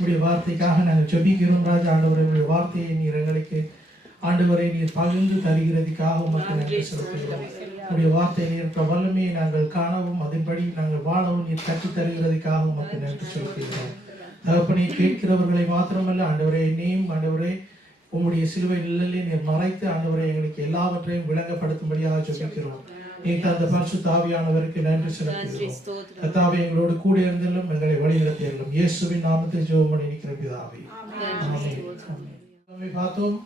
உடைய வார்த்தைக்காக நாங்கள் ஜெபிக்கிறோம் ராஜா. ஆண்டவரே, உடைய வார்த்தையை நீர் எங்களுக்கு ஆண்டவரை நீர் பகிர்ந்து தருகிறதுக்காக உமக்கு நன்றி செலுத்துகிறோம். உடைய வார்த்தையில் இருக்கிற வல்லமையை நாங்கள் காணவும் அதன்படி நாங்கள் வாழவும் நீர் கற்றுத் தருகிறதுக்காக உமக்கு நன்றி செலுத்துகிறோம். தகப்பனை கேட்கிறவர்களை மாத்திரமல்ல ஆண்டவரே, என்னையும் ஆண்டவரே உம்முடைய சிலுவை நிழலிலே நீர் மறைத்து ஆண்டவரை எங்களுக்கு எல்லாவற்றையும் விளங்கப்படுத்தும்படியாக ஜெபிக்கிறோம். நீர் தந்த பரிசுத்த ஆவியானவருக்கு நன்றி செலுத்துகிறோம். கர்த்தாவே, எங்களோடு கூட இருந்தலும் எங்களை வழிநடத்தியலும் இயேசுவின் நாமத்தில் ஜெபம் பண்ணி நிற்கிற பிதாவே, ஆமென். பார்த்தோம்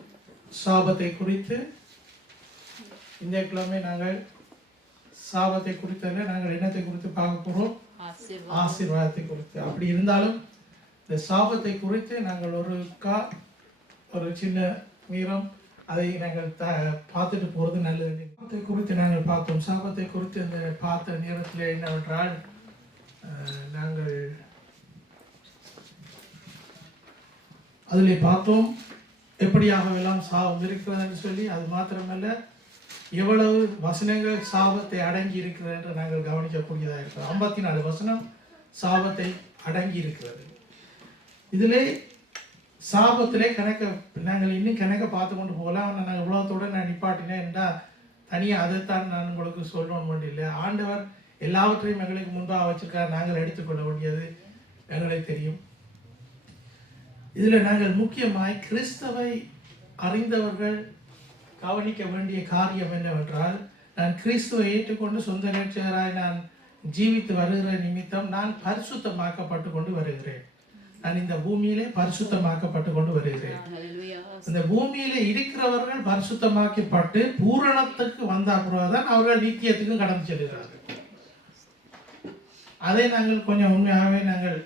சாபத்தை குறித்து. இந்த கிழமை நாங்கள் சாபத்தை குறித்தல்ல, நாங்கள் என்னத்தை குறித்து பார்க்க போறோம்? ஆசீர்வாதத்தை குறித்து. அப்படி இருந்தாலும் இந்த சாபத்தை குறித்து நாங்கள் ஒரு சின்ன மீறம் அதை நாங்கள் பார்த்துட்டு போகிறது நல்லது. சாபத்தை குறித்து நாங்கள் பார்த்தோம். சாபத்தை குறித்து இந்த பார்த்த நேரத்தில் என்னவென்றால், நாங்கள் அதில் பார்த்தோம் எப்படியாகவெல்லாம் சாபம் இருக்கிறதுன்னு சொல்லி. அது மாத்திரமல்ல, எவ்வளவு வசனங்கள் சாபத்தை அடங்கி இருக்கிறது என்று நாங்கள் கவனிக்கக்கூடியதாக இருக்கிறோம். 54 வசனம் சாபத்தை அடங்கி இருக்கிறது. இதிலே சாபத்திலே கணக்க நாங்கள் இன்னும் கணக்க பார்த்து கொண்டு போகலாம். ஆனால் நாங்கள் இவ்வளோத்தோடு நான் நிப்பாட்டினேன் என்றால் தனியாக அதைத்தான் நான் உங்களுக்கு சொல்லணும் இல்லை. ஆண்டவர் எல்லாவற்றையும் எங்களுக்கு முன்பாக வச்சிருக்கார். நாங்கள் எடுத்துக்கொள்ள வேண்டியது எங்களுக்கு தெரியும். இதில் நாங்கள் முக்கியமாய் கிறிஸ்தவை அறிந்தவர்கள் கவனிக்க வேண்டிய காரியம் என்னவென்றால், நான் கிறிஸ்துவை ஏற்றுக்கொண்டு சொந்த நேர்ச்சராய் நான் ஜீவித்து வருகிற நிமித்தம் நான் பரிசுத்தமாக்கப்பட்டு கொண்டு வருகிறேன். நான் இந்த பூமியிலே பரிசுத்தமாக்கப்பட்டு கொண்டு வருகிறேன். இந்த பூமியிலே இருக்கிறவர்கள் பரிசுத்தமாக்கப்பட்டு பூரணத்துக்கு வந்த பிறகுதான் அவர்கள் நித்தியத்துக்கும் கடந்து செல்கிறார்கள். அதை நாங்கள் கொஞ்சம் உண்மையாகவே நாங்கள்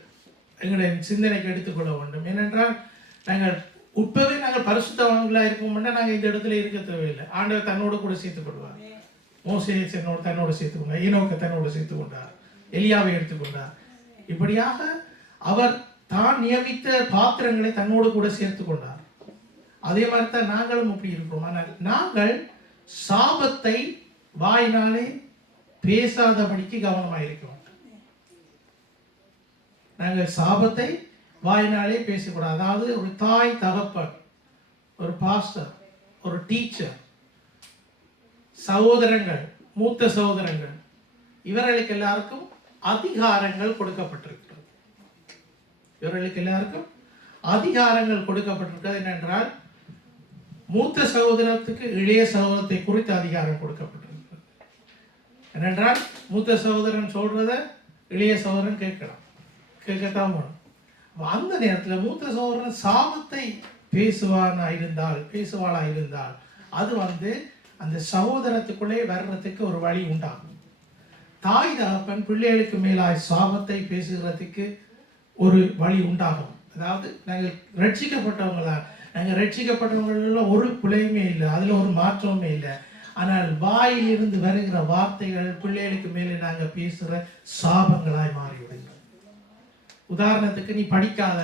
எங்களுடைய சிந்தனைக்கு எடுத்துக்கொள்ள வேண்டும். ஏனென்றால் நாங்கள் இப்பவே நாங்கள் பரிசுத்தவான்களாக இருப்போம்னா நாங்கள் இந்த இடத்துல இருக்க தேவையில்லை. ஆண்டவர் தன்னோடு கூட சேர்த்துக் கொள்வார். மோசேயை தன்னோடு சேர்த்துக்கொண்டார், ஈனோக்கை தன்னோடு சேர்த்து கொண்டார், எலியாவை எடுத்துக்கொண்டார். இப்படியாக அவர் தான் நியமித்த பாத்திரங்களை தன்னோடு கூட சேர்த்து கொண்டார். அதே மாதிரி தான் நாங்களும் அப்படி இருக்கிறோம். ஆனால் நாங்கள் சாபத்தை வாயினாலே பேசாதபடிக்கு கவனமாயிருக்கிறோம். நாங்கள் சாபத்தை வாயினாலே பேசக்கூடாது. அதாவது ஒரு தாய் தகப்பன், ஒரு பாஸ்டர், ஒரு டீச்சர், சகோதரங்கள், மூத்த சகோதரங்கள், இவர்களுக்கு எல்லாருக்கும் அதிகாரங்கள் கொடுக்கப்பட்டிருக்கிறது. இவர்களுக்கு எல்லாருக்கும் அதிகாரங்கள் கொடுக்கப்பட்டிருக்கிறது. என்னென்றால், மூத்த சகோதரத்துக்கு இளைய சகோதரத்தை குறித்து அதிகாரம் கொடுக்கப்பட்டிருக்கிறது. என்னென்றால், மூத்த சகோதரன் சொல்றத இளைய சகோதரன் கேட்கத்தான் வேணும். அந்த நேரத்தில் மூத்த சகோதரன் சாபத்தை பேசுவாளா இருந்தால் அது அந்த சகோதரத்துக்குள்ளே வர்றதுக்கு ஒரு வழி உண்டாகும். தாய் தகப்பன் பிள்ளைகளுக்கு மேலாய் சாபத்தை பேசுகிறதுக்கு ஒரு வழி உண்டாகும். அதாவது நாங்கள் ரட்சிக்கப்பட்டவங்கள ஒரு பிழையுமே இல்லை, அதில் ஒரு மாற்றமுமே இல்லை. ஆனால் வாயிலிருந்து வருகிற வார்த்தைகள் பிள்ளைகளுக்கு மேலே நாங்கள் பேசுகிற சாபங்களாய் மாறிவிடுங்கள். உதாரணத்துக்கு, நீ படிக்காத,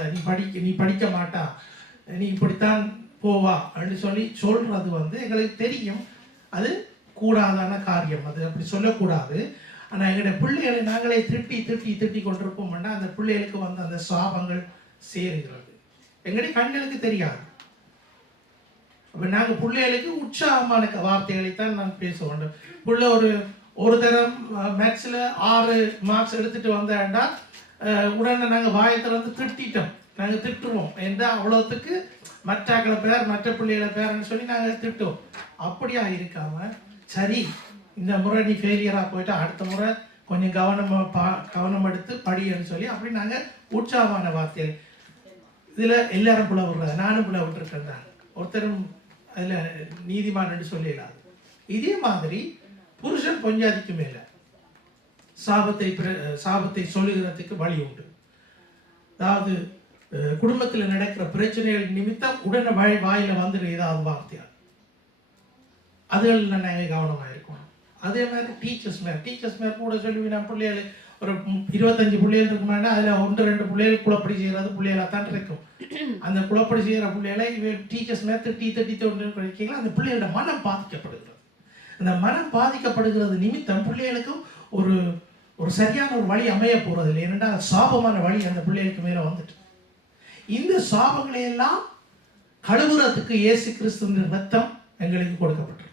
நீ படிக்க மாட்டா, நீ இப்படித்தான் போவா அப்படின்னு சொல்றது எங்களுக்கு தெரியும். அது கூடாதான காரியம், அது அப்படி சொல்லக்கூடாது. ஆனால் எங்களுடைய பிள்ளைகளை நாங்களே திட்டி கொண்டிருப்போம்னா அந்த பிள்ளைகளுக்கு அந்த சாபங்கள் சேருகிறது. எங்களுடைய கண்களுக்கு தெரியாது. அப்போ நாங்கள் பிள்ளைகளுக்கு உற்சாகமான வார்த்தைகளைத்தான் நான் பேச வேண்டும். பிள்ளை ஒரு தரம் மேத்ஸில் 6 மார்க்ஸ் எடுத்துட்டு வந்தேன்டா உடனே நாங்கள் வாயத்தில் திட்டோம். நாங்கள் திட்டுவோம் என்றால் அவ்வளோத்துக்கு மற்ற பிள்ளைகளை பேரன்னு சொல்லி நாங்கள் திட்டுவோம். அப்படியா இருக்காம, சரி இந்த முறை நீ ஃபெயிலியராக போயிட்டா அடுத்த முறை கொஞ்சம் கவனம் எடுத்து படின்னு சொல்லி அப்படி நாங்கள் உற்சாகமான வார்த்தைகள். இதில் எல்லாரும் புள்ள விடுறாங்க, நானும் புள்ள விட்டுருக்கேன் தான். ஒருத்தரும் அதில் நீதிமான்னு சொல்லிடலாது. இதே மாதிரி புருஷன் பொஞ்சாதிக்கு மேலே சாபத்தை சொல்லுகிறதுக்கு வழி உண்டு. அதாவது குடும்பத்தில் நடக்கிற பிரச்சனைகள் நிமித்தம் உடனே வாயில வந்துடு ஏதாவது வார்த்தையால், அதுகள் நாங்கள் கவனமாக இருக்கணும். அதே மாதிரி டீச்சர்ஸ் மேலே கூட சொல்லி நான் பிள்ளைகள் ஒரு 25 பிள்ளைகள் இருக்குமாண்டா அதில் 1-2 பிள்ளைகள் குழப்படி செய்கிறது பிள்ளைகளாக தான் இருக்கும். அந்த குழப்படி செய்கிற பிள்ளைகளை டீச்சர்ஸ் மேலே திட்டி கொண்டு அந்த பிள்ளைகளோட மனம் பாதிக்கப்படுகிறது. அந்த மனம் பாதிக்கப்படுகிறது நிமித்தம் பிள்ளைகளுக்கும் ஒரு சரியான ஒரு வழி அமைய போகிறது இல்லை. ஏனென்றால் சாபமான வழி அந்த பிள்ளைகளுக்கு மேலே வந்துட்டு இந்த சாபங்களை எல்லாம் கழுவுறதுக்கு இயேசு கிறிஸ்துவின் ரத்தம் எங்களுக்கு கொடுக்கப்பட்டிருக்கு.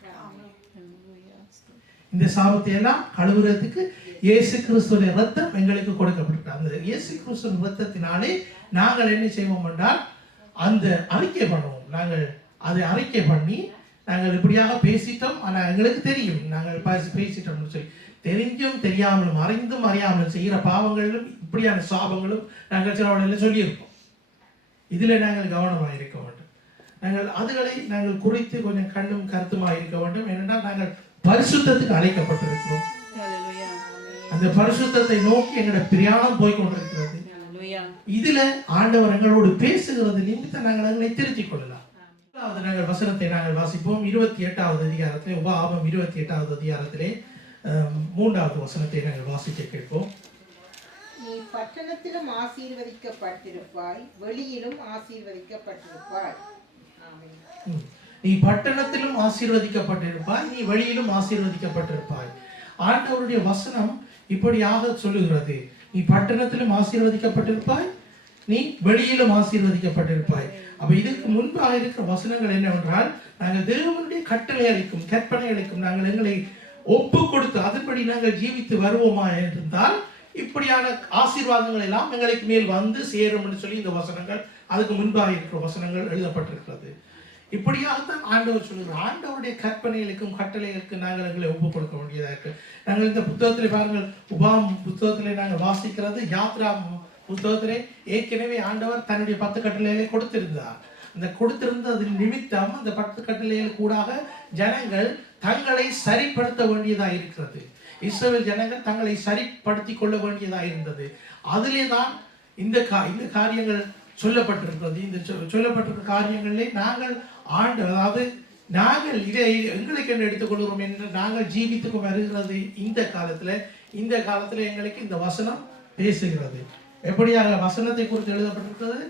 இந்த சாபத்தை எல்லாம் கழுவுறதுக்கு இயேசு கிறிஸ்துவின் ரத்தம் எங்களுக்கு கொடுக்கப்பட்டிருக்கு. அந்த இயேசு கிறிஸ்துவின் ரத்தத்தினாலே நாங்கள் என்ன செய்வோம் என்றால் அந்த அறிக்கை பண்ணுவோம். நாங்கள் அதை அறிக்கை பண்ணி நாங்கள் இப்படியாக பேசிட்டோம், ஆனால் எங்களுக்கு தெரியும் நாங்கள் பேசிட்டோம்னு சொல்லி தெரிஞ்சும் தெரியாமலும் அறிந்தும் அறியாமலும் செய்கிற பாவங்களிலும் இப்படியான சாபங்களும் நாங்கள் சில வழியில் சொல்லியிருப்போம். இதில் நாங்கள் கவனமாக இருக்க வேண்டும். அதுகளை நாங்கள் குறித்து கொஞ்சம் கண்ணும் கருத்துமாக இருக்க வேண்டும். ஏனென்றால் நாங்கள் பரிசுத்தத்துக்கு அழைக்கப்பட்டிருக்கிறோம். அந்த பரிசுத்தத்தை நோக்கி எங்களோட பிரயாணம் போய்கொண்டிருக்கிறது. இதுல ஆண்டவர் எங்களோடு பேசுகிறது நிமித்தம் நாங்கள் அதனை திருத்திக் கொள்ளலாம். நாங்கள் வசனத்தை நாங்கள் வாசிப்போம். 28வது அதிகாரத்திலே, உபாகமம் 28வது அதிகாரத்திலே 3வது வசனத்தை நாங்கள் வாசிக்க கேட்போம். நீ பட்டணத்திலும் ஆசீர்வதிக்கப்பட்டிருப்பாய், வெளியிலும் ஆசீர்வதிக்கப்பட்டிருப்பாய். நீ பட்டணத்திலும் ஆசீர்வதிக்கப்பட்டிருப்பாய், நீ வெளியிலும் ஆசீர்வதிக்கப்பட்டிருப்பாய். ஆண்டவருடைய வசனம் இப்படியாக சொல்லுகிறது. நீ பட்டணத்திலும் ஆசீர்வதிக்கப்பட்டிருப்பாய், நீ வெளியிலும் ஆசீர்வதிக்கப்பட்டிருப்பாய். அப்ப இதுக்கு முன்பாக இருக்கிற வசனங்கள் என்னவென்றால், நாங்கள் தேவனுடைய கட்டளைகளுக்கும் கற்பனைகளுக்கும் நாங்கள் எங்களை ஒப்பு கொடுத்து அதன்படி நாங்கள் ஜீவித்து வருவோமா என்றால் இப்படியான ஆசீர்வாதங்கள் எல்லாம் எங்களுக்கு மேல் வந்து சேரும் என்று சொல்லி இந்த வசனங்கள், அதுக்கு முன்பாக இருக்கிற வசனங்கள் எழுதப்பட்டிருக்கிறது. இப்படியாகத்தான் ஆண்டவர் சொல்லுகிறார். ஆண்டவருடைய கற்பனைகளுக்கும் கட்டளைகளுக்கும் நாங்கள் எங்களை ஒப்பு கொடுக்க வேண்டியதாக இருக்கு. நாங்கள் இந்த புத்தகத்திலே பாருங்கள், உபாம் புத்தகத்திலே நாங்கள் வாசிக்கிறது, யாத்ரா புத்தகத்திலே ஏற்கனவே ஆண்டவர் தன்னுடைய 10 கட்டளைகளை கொடுத்திருந்தார். அந்த கொடுத்திருந்ததின் நிமித்தம் அந்த 10 கட்டளைகள் கூடாக ஜனங்கள் தங்களை சரிப்படுத்த வேண்டியதாக இருக்கிறது. இஸ்ரவேல் ஜனங்கள் தங்களை சரிப்படுத்தி கொள்ள வேண்டியதாக இருந்தது. அதிலே தான் இந்த காரியங்கள் சொல்லப்பட்டிருக்கிறது. இந்த சொல்லப்பட்டிருக்கிற காரியங்களிலே நாங்கள் அதாவது நாங்கள் இதை எங்களுக்கு என்ன எடுத்துக்கொள்கிறோம் என்று நாங்கள் ஜீவித்துக்கு வருகிறது. இந்த காலத்துல எங்களுக்கு இந்த வசனம் பேசுகிறது. எப்படியாக வசனத்தை குறித்து எழுதப்பட்டிருக்கிறது?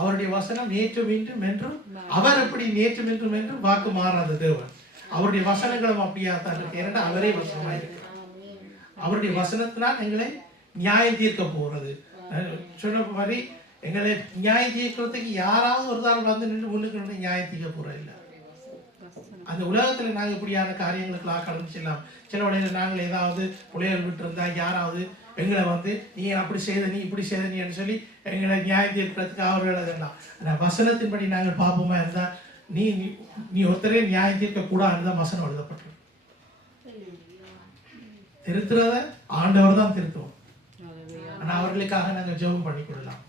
அவருடைய வசனம் நேற்றும் இன்றும் என்றும், அவர் எப்படி நேற்றும் இன்றும் என்றும் வாக்கு மாறாத தேவன். அவருடைய வசனங்களும் அப்படியாத்தான் இருக்கு. அவரே வசனமாக இருக்கு. அவருடைய வசனத்தினால் எங்களை நியாயம் தீர்க்க போகிறது. சொன்ன மாதிரி எங்களை நியாயம் தீர்க்கிறதுக்கு யாராவது ஒரு தாரம் வந்து நின்று முன்னுக்கு நியாயம் தீர்க்க போற இல்லை. அந்த உலகத்துல நாங்கள் இப்படியான காரியங்களுக்கு ஆக்கணும் செய்யலாம். சில வழியில் நாங்கள் ஏதாவது புலையல் விட்டு இருந்தா யாராவது எங்களை வந்து நீ அப்படி செய்த, நீ இப்படி செய்த நீன்னு சொல்லி எங்களை நியாயம் தீர்க்கிறதுக்கு அவர்கள் அதெல்லாம். ஆனால் வசனத்தின்படி நாங்கள் பார்ப்போமா இருந்தா நீ ஒருத்தரே நியாயம் தீர்க்க கூடாதுன்னு தான் வசனம் எழுதப்பட்டிருக்கு. திருத்துறத ஆண்டவர் தான் திருத்துவோம். ஆனால் அவர்களுக்காக நாங்கள் ஜெபம் பண்ணி கொள்ளலாம்.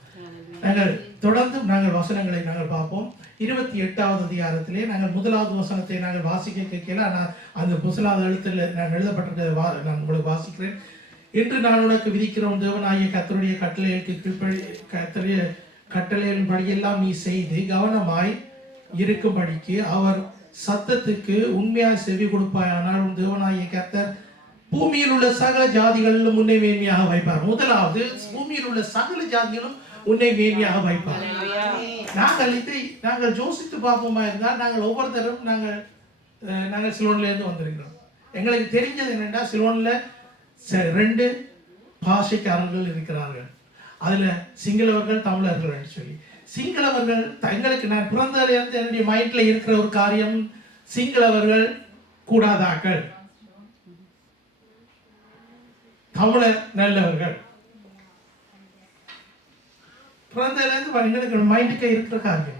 நாங்கள் தொடர்ந்து நாங்கள் வசனங்களை நாங்கள் பார்ப்போம். 28வது அதிகாரத்திலே நாங்கள் 1வது வசனத்தை நாங்கள் வாசிக்க கேட்கல. ஆனால் அந்த 1வது எழுத்துல நான் எழுதப்பட்டிருக்க நான் உங்களுக்கு வாசிக்கிறேன். இன்று நான் உனக்கு விதிக்கிறோம் தேவனாகிய கர்த்தருடைய கட்டளைய கட்டளையின் படியெல்லாம் நீ செய்து கவனமாய் இருக்கும்படிக்கு அவர் சத்தத்துக்கு உண்மையாக செவி கொடுப்பாயானால் உன் தேவனாகிய கர்த்தர் பூமியில் உள்ள சகல ஜாதிகளிலும் உன்னை மேன்மையாக வைப்பார். முதலாவது, பூமியில் உள்ள சகல ஜாதிகளும் உன்னை மேன்மையாக வைப்பார். நாங்கள் யோசித்து பார்ப்போமா இருந்தால் நாங்கள் ஒவ்வொருத்தரும் நாங்கள் சிலோன்ல இருந்து வந்திருக்கிறோம். எங்களுக்கு தெரிஞ்சது என்னென்னா, சிலோன்ல 2 பாஷைக்காரர்கள் இருக்கிறார்கள். அதுல சிங்களவர்கள், தமிழர்கள் சொல்லி. சிங்களவர்கள் எங்களுக்கு, நான் பிறந்ததுல இருந்து என்னுடைய மைண்ட்ல இருக்கிற ஒரு காரியம், சிங்களவர்கள் கூடாதாக்கள், தமிழர் நல்லவர்கள். பிறந்ததுலேருந்து எங்களுக்கு மைண்டுக்கு இருக்கிற காரியம்.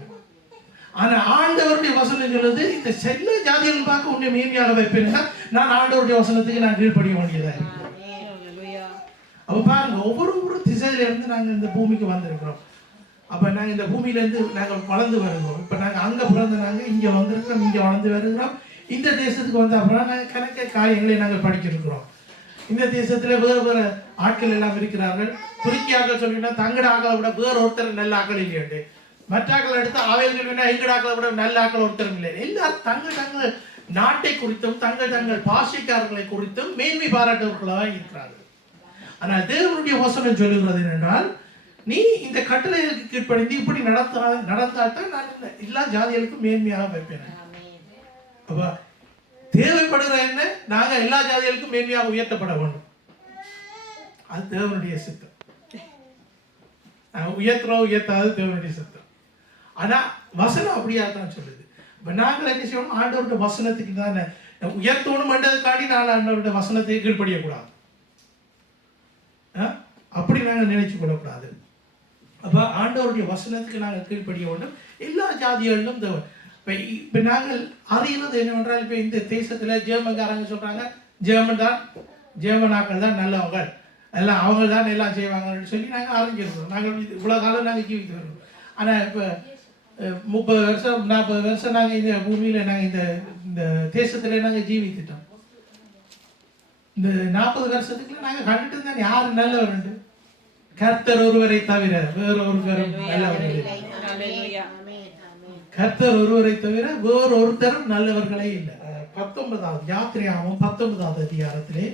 ஆனா ஆண்டவருடைய வசனம் சொல்லுது, இந்த செல்ல ஜாதிகள் பார்க்க உன்னை மேன்மையாக வைப்பேன்னா நான் ஆண்டவருடைய வசனத்துக்கு நான் கீழ்ப்படிய வேண்டியதா இருக்கு. அப்ப பாருங்க, ஒவ்வொரு திசையில இருந்து நாங்க இந்த பூமிக்கு வந்திருக்கிறோம். அப்ப நாங்க இந்த பூமியில இருந்து நாங்க வளர்ந்து வருகிறோம். இப்ப நாங்க அங்க பிறந்த நாங்க இங்க வந்திருக்கிறோம், இங்க வளர்ந்து வருகிறோம். இந்த தேசத்துக்கு வந்த அப்புறம் நாங்க கணக்க காரியங்களை நாங்கள் படிச்சிருக்கிறோம். இந்த தேசத்துல வேறு ஆட்கள் எல்லாம் இருக்கிறார்கள். துருக்கி ஆக்கள் சொல்லினா தங்கட ஆக்களை விட வேறு ஒருத்தர் நல்ல ஆக்கள் இல்லையாண்டு, மற்ற ஆக்கள் எடுத்து ஆவையர்கள் வேணா எங்கட ஆக்களை விட நல்ல ஆக்கள் ஒருத்தரும் இல்லை. எல்லாரும் தங்கள் நாட்டை குறித்தும் தங்கள் பாஷைக்காரர்களை குறித்தும் மேன்மை பாராட்டவர்களாக இருக்கிறார்கள். ஆனால் தேவனுடைய வசனம் சொல்லுகிறது என்னென்றால், நீ இந்த கட்டளைகளுக்கு கீழ்ப்படிந்து இப்படி நடந்தால்தான் நான் எல்லா ஜாதிகளுக்கும் மேன்மையாக வைப்பேன். அப்ப தேவைப்படுகிற என்ன, நாங்க எல்லா ஜாதிகளுக்கும் மேன்மையாக உயர்த்தப்பட வேண்டும். அது தேவனுடைய சித்தம். நாங்க உயர்த்தாது தேவனுடைய சித்தம். ஆனா வசனம் அப்படியா தான் சொல்லுது. இப்ப நாங்கள் என்ன செய்யணும், ஆண்டவருடைய வசனத்துக்கு தானே உயர்த்தணும் என்றதுக்காண்டி நான் ஆண்டவருடைய வசனத்தை கீழ்ப்படியக்கூடாது. அப்படி நாங்கள் நினைச்சு கொள்ளக்கூடாது. அப்ப ஆண்டவருடைய வசனத்துக்கு நாங்கள் கீழ்ப்படிய வேண்டும். எல்லா ஜாதிகளிலும் இப்ப நாங்கள் அறிகிறது என்னவென்றால், இப்ப இந்த தேசத்துல ஜெர்மன்காரங்க சொல்றாங்க ஜெர்மனாக்கள் தான் நல்லவங்க, எல்லாம் அவங்க தான் எல்லாம் செய்வாங்கன்னு சொல்லி நாங்கள் அறிஞ்சிருக்கோம். நாங்கள் இவ்வளோ காலம் நாங்கள் ஜீவித்து வருவோம். ஆனால் இப்போ 30 வருஷம் 40 வருஷம் நாங்கள் இந்த பூமியில் நாங்கள் இந்த தேசத்தில் நாங்கள் ஜீவித்துட்டோம். இந்த 40 வருஷத்துக்குள்ள நாங்கள் கண்டுட்டு தான் யார் நல்லவர், கர்த்தர் ஒருவரை தவிர வேற ஒருவரும் நல்லவர்கள் இல்லை. கர்த்தர் ஒருவரை தவிர வேற ஒருத்தரும் நல்லவர்களே இல்லை. 19வது யாத்திரையாகவும் 19வது அதிகாரத்திலே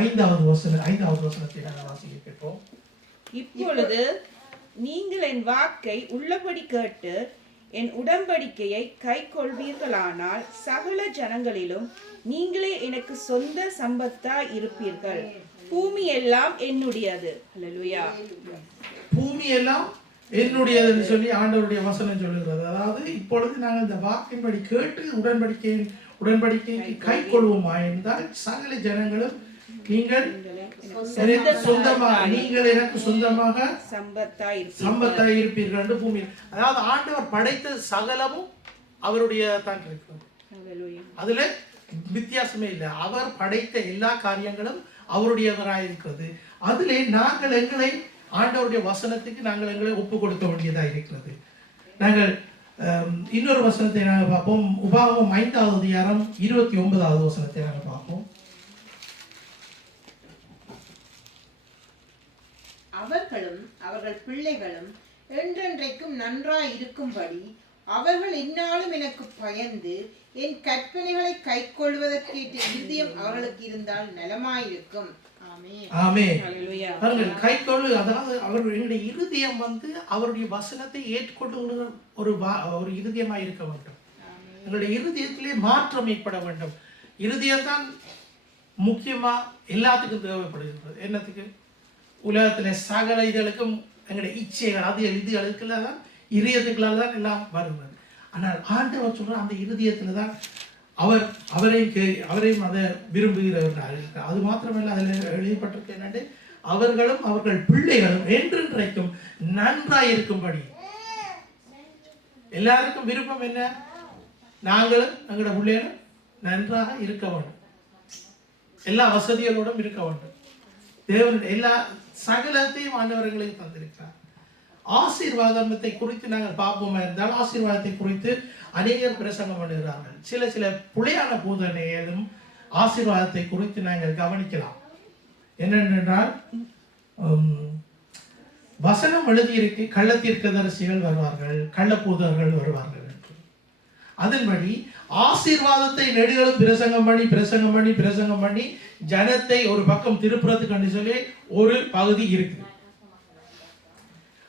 5வது வசனத்தை நாங்கள் வாசிக்க கேட்போம். இப்பொழுது நீங்கள் என் வாக்கை உள்ளபடி கேட்டு என் உடன்படிக்கையை கை கொள்வீர்களானால் சகல ஜனங்களிலும் நீங்களே எனக்கு சொந்த சம்பத்தாய் இருப்பீர்கள். பூமி எல்லாம் என்னுடையது. ஹல்லேலூயா. பூமி எல்லாம் என்னுடையதுன்னு சொல்லி ஆண்டவருடைய வசனம் சொல்லுகிறது. அதாவது இப்பொழுது நாங்கள் இந்த வாக்கின்படி கேட்டு உடன்படிக்கைக்கு கை கொள்வோமா என்றால் சகல ஜனங்களும் நீங்கள் எனக்கு சொந்தமாக சம்பத்தாய் இருப்பீர்கள் என்று பூமியில். அதாவது ஆண்டவர் படைத்த சகலமும் அவருடைய தான் இருக்கிறது. அதுல வித்தியாசமே இல்லை. அவர் படைத்த எல்லா காரியங்களும் அவருடையவராக இருக்கிறது. அதிலே நாங்கள் எங்களை ஆண்டவருடைய வசனத்துக்கு நாங்கள் எங்களை ஒப்பு கொடுக்க வேண்டியதாக இருக்கிறது. நாங்கள் இன்னொரு வசனத்தை நாங்கள் பார்ப்போம். உபாகமம் 5வது அதிகாரம் 29வது வசனத்தை நாங்கள் பார்ப்போம். அவர்களும் அவர்கள் பிள்ளைகளும் என்றென்றைக்கும் நன்றாய் இருக்கும்படி அவர்கள் இந்நாளும் எனக்கு பயந்து என் கற்பனைகளை கை கொள்வதற்கேற்ற இருதயம் அவர்களுக்கு இருந்தால் நலமாயிருக்கும். கை கொள்ளு, அதாவது அவர்களுடைய இருதயம் அவருடைய வசனத்தை ஏற்றுக்கொண்டு ஒரு இருதயமாய் இருக்க வேண்டும். எங்களுடைய இருதயத்திலே மாற்றம் ஏற்பட வேண்டும். இருதயம் தான் முக்கியமா எல்லாத்துக்கும் தேவைப்படுகிறது. என்னத்துக்கு? உலகத்துல சகல இதுகளுக்கும் எங்களுடைய இச்சைகள் அது இதுகளுக்குள்ள தான் இருதயத்துக்குள்ளால தான் எல்லாம் வருவது. ஆனால் ஆண்டவர் சொல்ற அந்த இருதயத்துல தான் அவரையும் அதை விரும்புகிறவர்கள். அது மாத்திரமல்ல, அதில் எழுதப்பட்டிருக்கு என்னண்டு, அவர்களும் அவர்கள் பிள்ளைகளும் என்றென்றைக்கும் நன்றாய் இருக்கும்படி. எல்லாருக்கும் விருப்பம் என்ன? நாங்களும் எங்களோட பிள்ளைகளும் நன்றாக இருக்க வேண்டும், எல்லா வசதிகளோடும் இருக்க வேண்டும். தேவனுடைய எல்லா சகலத்தையும் ஆண்டவர்களுக்கு தந்திருக்கிறார். ஆசீர்வாதத்தை குறித்து நாங்கள் பார்ப்போமா இருந்தால், ஆசீர்வாதத்தை குறித்து அநேகர் பிரசங்கம் பண்ணுகிறார்கள். சில புலையான போதனைகளும் ஆசீர்வாதத்தை குறித்து நாங்கள் கவனிக்கலாம். என்னென்றால், வசனம் எழுதியிருக்கு, கள்ளத்தீர்க்கதரிசிகள் வருவார்கள், கள்ளப்பூதர்கள் வருவார்கள். அதன்படி ஆசீர்வாதத்தை நெடுகளும் பிரசங்கம் பண்ணி ஜனத்தை ஒரு பக்கம் திருப்புறத்துக்கு கண்டு சொல்லி ஒரு பகுதி இருக்கு.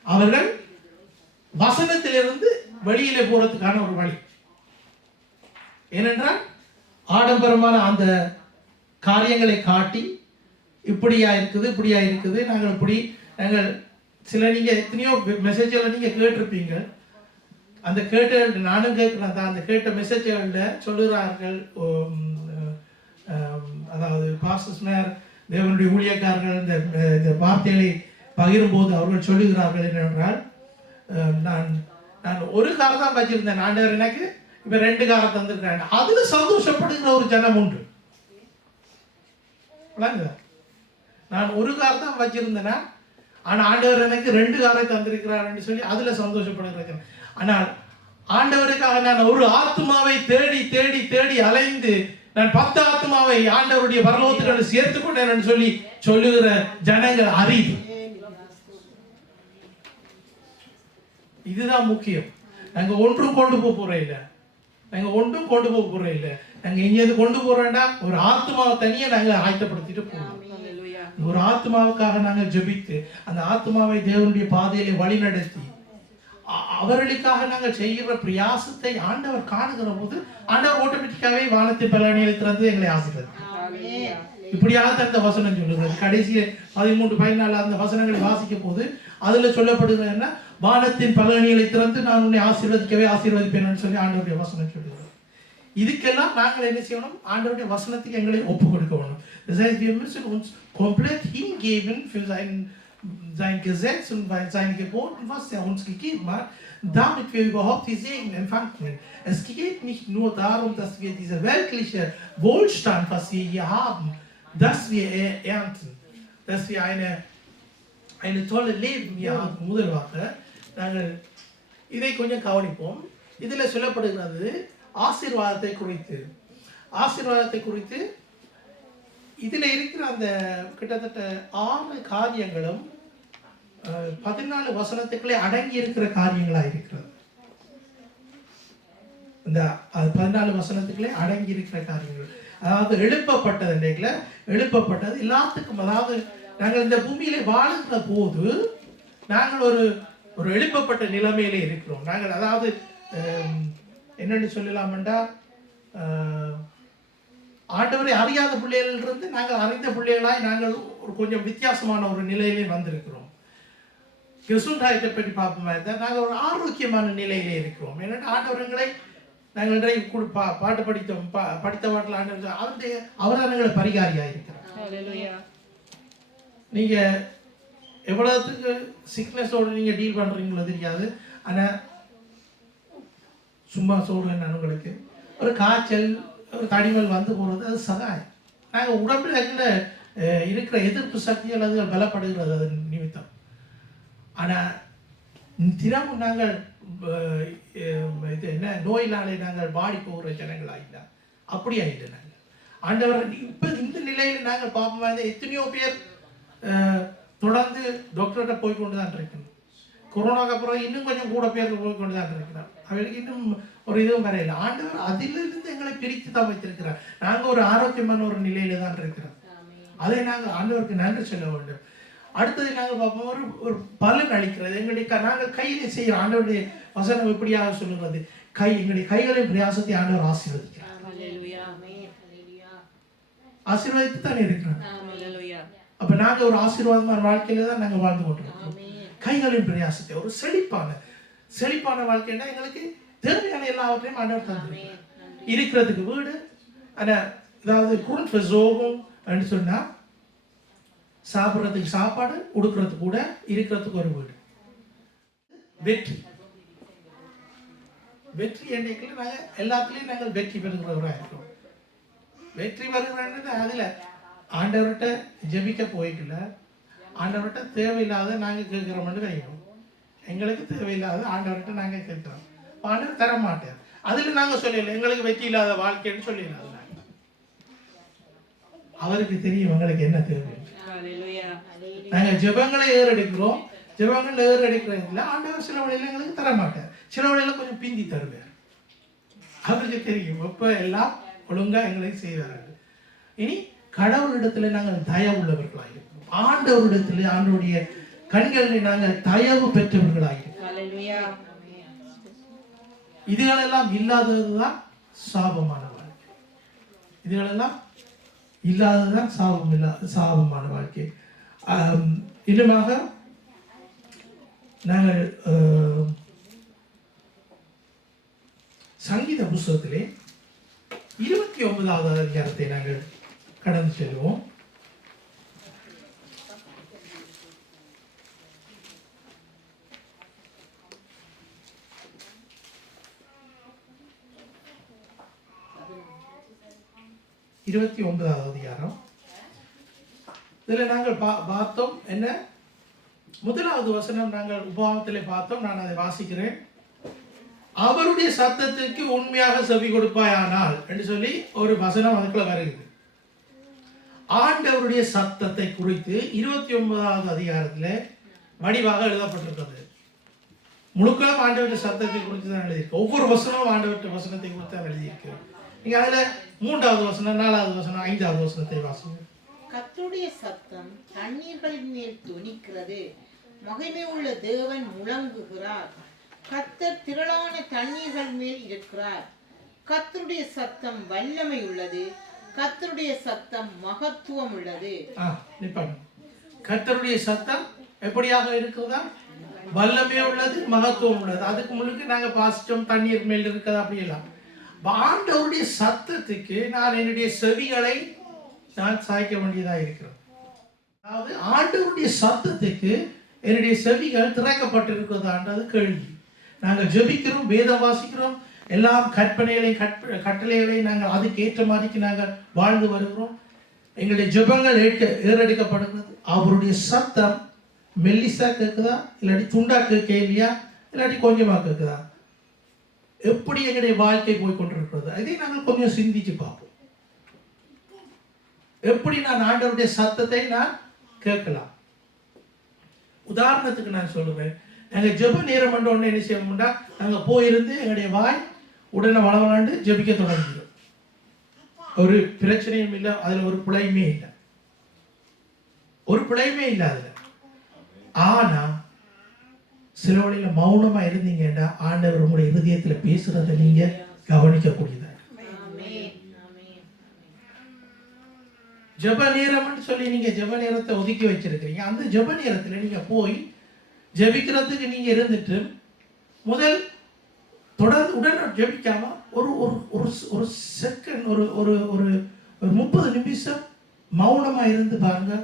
அவர்கள் வசனத்திலிருந்து வெளியிலே போறதுக்கான ஒரு வழி. ஏனென்றால் ஆடம்பரமான அந்த காரியங்களை காட்டி இப்படியா இருக்குது நாங்கள் சில நீங்க எத்தனையோ மெசேஜ்களை நீங்க கேட்டிருப்பீங்க. அந்த கேட்ட நானும் கேட்கிறேன். அந்த கேட்ட மெசேஜ்களில் சொல்லுகிறார்கள், அதாவது பாஸ்டர் தேவனுடைய ஊழியக்காரர்கள் இந்த வார்த்தைகளை பகிரும்போது அவர்கள் சொல்லுகிறார்கள் என்னென்றால், நான் ஒரு காரை தான் வச்சிருந்தேன், ஆண்டவர் எனக்கு இப்ப 2 காரை தந்திருக்கிறேன். அதுல சந்தோஷப்படுகிற ஒரு ஜனம் உண்டு. நான் ஒரு கார் தான் வச்சிருந்தேன்னா, ஆனா ஆண்டவர் எனக்கு 2 காரை தந்திருக்கிறார் சொல்லி அதுல சந்தோஷப்படுகிற. ஆனால் ஆண்டவருக்காக நான் ஒரு ஆத்மாவை தேடி தேடி தேடி அலைந்து நான் 10 ஆத்மாவை ஆண்டவருடைய பரலோகத்துக்கு சேர்த்துக் கொண்டேன் சொல்லி சொல்லுகிற ஜனங்கள் அரிது. இதுதான் முக்கியம். நாங்க ஒன்றும் கொண்டு போறோம் இல்லை, நாங்க எங்கேயாவது கொண்டு போறோம்டா ஒரு ஆத்மாவை தனியா நாங்க ஆயத்தப்படுத்திட்டு போறோம். ஒரு ஆத்மாவுக்காக நாங்கள் ஜெபித்து அந்த ஆத்மாவை தேவனுடைய பாதையில வழி நடத்தி அவர்களுக்காக நாங்கள் செய்கிற பிரயாசத்தை ஆண்டவர் காணுகிற போது ஆண்டவர் ஆட்டோமேட்டிக்காவே வானத்தை பலனியை திறந்து எங்களை ஆசீர்வதிப்பார். இப்படியாக அந்த வசனம் சொல்லுகிறது. கடைசி 13-14 அந்த வசனங்களை வாசிக்கும் போது அதுல சொல்லப்படுகிறது என்ன, வானத்தின் பலகணிகளை திறந்து நான் உன்னை ஆசீர்வதிக்கவே ஆசீர்வதிப்பேன் சொல்லி ஆண்டவருடைய வசனம் சொல்லுகிறோம். இதுக்கெல்லாம் நாங்கள் என்ன செய்யணும்? ஆண்டவருடைய வசனத்துக்கு எங்களை ஒப்பு கொடுக்கணும். Das heißt, wir müssen uns komplett hingeben für sein Gesetz und seine Gebote, was er uns gegeben hat, damit wir überhaupt die Segen empfangen können. Es geht nicht nur darum, dass wir diese weltliche Wohlstand, was wir hier haben, dass wir ernten, dass wir eine tolle Leben hier haben. முதல்வாக நாங்கள் இதை கொஞ்சம் கவனிப்போம். இதில் சொல்லப்படுகிறது ஆசீர்வாதத்தை குறித்து இதில் இருக்கிற அந்த கிட்டத்தட்ட 6 காரியங்களும் 14 வசனத்துக்குள்ளே அடங்கி இருக்கிற காரியங்களாக இருக்கிறது. இந்த 14 வசனத்துக்குள்ளே அடங்கி இருக்கிற காரியங்கள், அதாவது எழுப்பப்பட்டது எல்லாத்துக்கும். அதாவது நாங்கள் இந்த பூமியிலே வாழுகிற போது நாங்கள் ஒரு எழுப்பப்பட்ட நிலைமையிலே இருக்கிறோம். நாங்கள் அதாவது என்னென்னு சொல்லலாம்டா, ஆண்டவரை அறியாத பிள்ளைகளிலிருந்து நாங்கள் அறிந்த பிள்ளைகளாய் நாங்கள் ஒரு கொஞ்சம் வித்தியாசமான ஒரு நிலையிலே வந்திருக்கிறோம். கிறிஸ்துவத்தை பற்றி பார்ப்போமா இருந்தால் நாங்கள் ஒரு ஆரோக்கியமான நிலையிலே இருக்கிறோம். ஏன்னா ஆண்டவர்களை நாங்கள் பாட்டு படித்த பாட்டில் ஆண்டவர் அவரை பரிகாரியாக இருக்கிறார். நீங்க எவ்வளவுக்கு சிக்னஸோட நீங்க டீல் பண்றீங்களோ தெரியாது. ஆனா சும்மா சொல்றேன், நான் உங்களுக்கு ஒரு காய்ச்சல் ஒரு கடிமல் வந்து போகிறது அது சகாயம். நாங்கள் உடம்புல இருக்கிற எதிர்ப்பு சக்திகள் அது பலப்படுகிறது அது நிமித்தம். ஆனால் தினமும் நாங்கள் இது என்ன நோயினாலே நாங்கள் பாடி போகிற ஜனங்கள் ஆகிட்டா அப்படி ஆகிட்டு நாங்கள் ஆண்டவர் இப்போ இந்த நிலையில் நாங்கள் பார்ப்போமா எத்தனையோ பேர் தொடர்ந்து டாக்டர்கிட்ட போய் கொண்டு தான் இருக்கணும். கொரோனாக்கு அப்புறம் இன்னும் கொஞ்சம் கூட பேர் போய் கொண்டு தான் இருக்கிறார். அவருக்கு இன்னும் ஒரு இதுவும் வரையில. ஆண்டவர் அதிலிருந்து எங்களை பிரித்து தான் வைத்திருக்கிறார். நாங்கள் ஒரு ஆரோக்கியமான ஒரு நிலையில தான் இருக்கிறோம். அதை நாங்கள் ஆண்டவருக்கு நன்றி சொல்ல வேண்டும். அடுத்தது நாங்கள் பார்ப்போம் ஒரு பலன் அளிக்கிறது. எங்களுடைய நாங்கள் கையிலே செய்கிற ஆண்டவருடைய வசனம் எப்படியாக சொல்லுகிறது, எங்களுடைய கைகளின் பிரயாசத்தை ஆண்டவர் ஆசீர்வதிக்கிறார். ஆசீர்வதித்து தானே இருக்கிறார். அப்ப நாங்க ஒரு ஆசீர்வாதமான வாழ்க்கையில தான் நாங்கள் வாழ்ந்து கொண்டிருக்கிறோம். கைகளின் பிரயாசத்தை ஒரு செழிப்பான வாழ்க்கைன்னா எங்களுக்கு தேவையான எல்லாவற்றையும் ஆண்டவர் தந்திருக்கிறார். இருக்கிறதுக்கு வீடு, அதாவது குடும்பம் அப்படின்னு சொன்னா சாப்பிட்றதுக்கு சாப்பாடு, உடுக்கிறதுக்கு கூட, இருக்கிறதுக்கு ஒரு வீடு. வெற்றி என்னைக்குள்ள நாங்கள் எல்லாத்துலேயும் நாங்கள் வெற்றி பெறுகிறவராக இருக்கிறோம். வெற்றி பெறுகிறோன்றது அதில் ஆண்டவர்கிட்ட ஜெபிக்க போய்க்கல, ஆண்டவர்கிட்ட தேவையில்லாத நாங்கள் கேட்குறோம்னு வைக்கணும். எங்களுக்கு தேவையில்லாத ஆண்டவர்கிட்ட நாங்கள் கேட்குறோம், ஆண்டவர் தர மாட்டார். அதில் நாங்கள் சொல்லல எங்களுக்கு வெற்றி இல்லாத வாழ்க்கைன்னு சொல்லிடலாம். அவருக்கு தெரியும் எங்களுக்கு என்ன தேவை. நாங்கள் ஜெபங்களை ஏறெடுக்கிறோம். ஜெபங்கள் ஏறெடுக்கிறதுல ஆண்டவர் சில வழியில எங்களுக்கு தர மாட்டார், சில வழியில கொஞ்சம் பிந்தி தருவார். அவருக்கு தெரியும் எப்ப எல்லாம் ஒழுங்கா எங்களுக்கு செய்வார்கள். இனி கடவுளிடத்துல நாங்கள் தயவு உள்ளவர்களாக இருக்கிறோம். ஆண்டவரிடத்துல ஆண்டவருடைய கண்களில் நாங்கள் தயவு பெற்றவர்களாக இருக்கிறோம். இதுகளெல்லாம் இல்லாததுதான் சாபமான வாழ்க்கை. இதுகளெல்லாம் இல்லாததுதான் சாபமான வாழ்க்கை. இன்னுமாக நாங்கள் சங்கீத புஸ்தகத்திலே 29வது அதிகாரத்தை நாங்கள் கடந்து செல்வோம். இருபத்தி 29வது அதிகாரம். இதில் நாங்கள் பார்த்தோம் என்ன, முதலாவது வசனம் நாங்கள் உபாகத்திலே பார்த்தோம். நான் அதை வாசிக்கிறேன். அவருடைய சத்தத்திற்கு உண்மையாக செவி கொடுப்பாயானால் என்று சொல்லி ஒரு வசனம் அதுக்குள்ள வருகிறது. ஆண்டவருடைய சத்தத்தை குறித்து 29வது அதிகாரத்தில் வடிவாக எழுதப்பட்டிருக்கிறது. முழுக்களும் ஆண்டவருடைய சத்தத்தை குறித்து தான் எழுதியிருக்கு. ஒவ்வொரு வசனமும் ஆண்டவருடைய வசனத்தை குறித்து தான் எழுதியிருக்கு. நீங்க அதுல 3வது வசனம், 4வது வசனம், 5வது வசனத்தை வாசிங்க. கர்த்தருடைய சத்தம் தண்ணீர்களின் மேல் துணிக்கிறது, மகிமை உள்ள தேவன் முழங்குகிறார். கர்த்தர் திரளான தண்ணீர்கள் மேல் இருக்கிறார். கர்த்தருடைய சத்தம் வல்லமை உள்ளது, கர்த்தருடைய சத்தம் மகத்துவம் உள்ளது. கர்த்தருடைய சத்தம் எப்படியாக இருக்கிறதா? வல்லமே உள்ளது, மகத்துவம் உள்ளது. அதுக்கு முன்னுக்கு நாங்க பாசிட்டோம் தண்ணீர் மேல் இருக்கிறது அப்படியெல்லாம். ஆண்டவருடைய சத்தத்துக்கு நான் என்னுடைய செவிகளை நான் சாய்க்க வேண்டியதா இருக்கிறது. அதாவது ஆண்டவருடைய சத்தத்துக்கு என்னுடைய செவிகள் திறக்கப்பட்டிருக்கிறதான்றது கேள்வி. நாங்கள் ஜெபிக்கிறோம், வேதம் வாசிக்கிறோம், எல்லாம் கற்பனைகளையும் கட்டளைகளையும் நாங்கள் அதுக்கு ஏற்ற மாதிரிக்கு நாங்கள் வாழ்ந்து வருகிறோம். எங்களுடைய ஜெபங்கள் ஏறெடுக்கப்படுகிறது. அவருடைய சத்தம் மெல்லிசா கேட்குதா, இல்லாட்டி துண்டா கேட்கலையா, இல்லாட்டி கொஞ்சமா கேட்குதா, எப்படி எங்களுடைய வாழ்க்கை போய் கொண்டிருக்கிறது, இதை நாங்கள் கொஞ்சம் சிந்திச்சு பார்ப்போம். எப்படி நான் ஆண்டவருடைய சத்தத்தை நான் கேட்கலாம்? உதாரணத்துக்கு நான் சொல்லுவேன், நாங்கள் ஜெப நேரம் பண்ண உடனே என்ன செய்யணும்னா, நாங்கள் போயிருந்து எங்களுடைய வாய் உடனே வளவலாண்டு ஜெபிக்க தொடங்கிடும். ஒரு பிரச்சனையும் இல்லை, அதில் ஒரு பிழையுமே இல்லை, ஒரு பிழையுமே இல்லை அதில். ஆனா சில வழியில மௌனமா இருந்தீங்கன்னா ஆண்டவர் உங்களுடைய இருதயத்துல பேசுறதை நீங்க கவனிக்கக்கூடியதா. ஜெப நேரம்னு சொல்லி நீங்க ஜெப நேரத்தை ஒதுக்கி வச்சிருக்கிறீங்க. அந்த ஜெப நேரத்துல நீங்க போய் ஜெபிக்கிறதுக்கு நீங்க இருந்துட்டு முதல் தொடர்ந்து உடனே ஜெபிக்காம ஒரு ஒரு ஒரு ஒரு செகண்ட் ஒரு ஒரு ஒரு 30 நிமிஷம் மௌனமா இருந்து பாருங்க.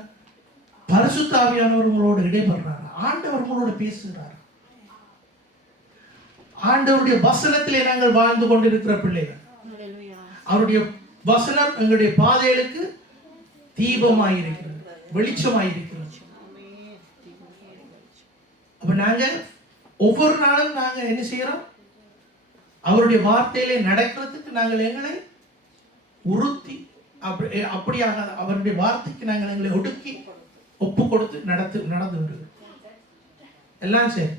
பரிசுத்த ஆவியானவர் உங்களோடு இடைபடுறார், ஆண்டவர் உங்களோடு பேசுகிறார். ஆண்டவருடைய வசனத்திலே நாங்கள் வாழ்ந்து கொண்டிருக்கிற பிள்ளைகள். அவருடைய வசனம் எங்களுடைய பாதைகளுக்கு தீபமாயிருக்கிறது, வெளிச்சமாயிருக்கிறது. அப்ப நாங்க ஒவ்வொரு நாளும் நாங்க என்ன செய்யறோம்? அவருடைய வார்த்தையிலே நடக்கிறதுக்கு நாங்கள் எங்களை உறுத்தி அப்படியாக அவருடைய வார்த்தைக்கு நாங்கள் எங்களை ஒடுக்கி ஒப்பு கொடுத்து நடந்து விடுகிறோம். எல்லாம் சரி,